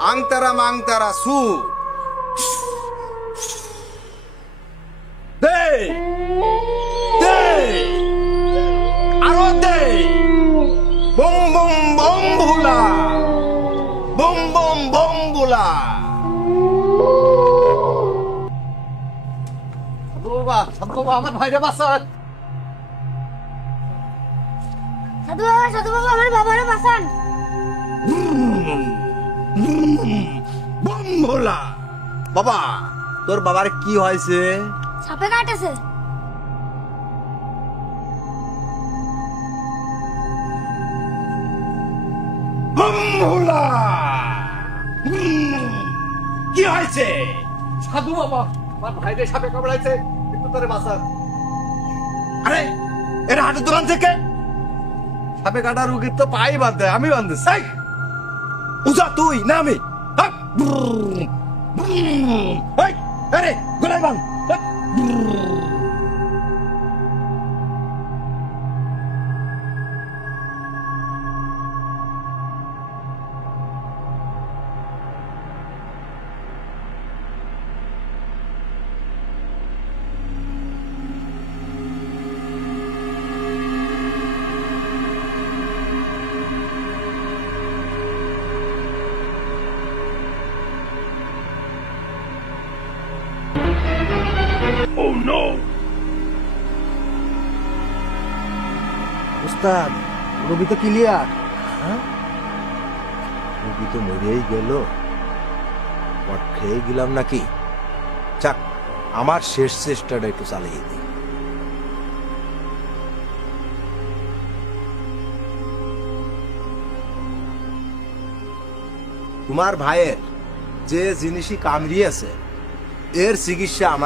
আংতারা মাংতারা সু দে দে আরো দে bomb bomb bomb ভুলা বম বম বম ভুলা সাধু বাবা আমার ভাইরে বাঁচান। সাধু বাবা আমার বাবারে বাঁচান। বম ভোলা বাবা তোর বাবার কি হয়েছে? সাপে কাটেছে। বম ভোলা কি হয়েছে? সাধু বাবা আমার ভাইরে সাপে কামড়াইছে, একটু করে বাঁচান। আরে এর হাতে দোকান থেকে সাপে কাটা রুগীর তো পাই বাঁধতে, আমি বাঁধতেছি। উজা তুই না আমি? আরে গোলাই বান। Oh no! উস্তাদ রবি তো ক্লিয়ার। রবি তো মরেই গেল, পট খেয়ে গেলাম নাকি। যাক আমার শেষ চেষ্টাটা একটু চালিয়ে দিই। তোমার ভাইয়ের যে জিনিসই কামড়িয়েছে এর চিকিৎসা আমার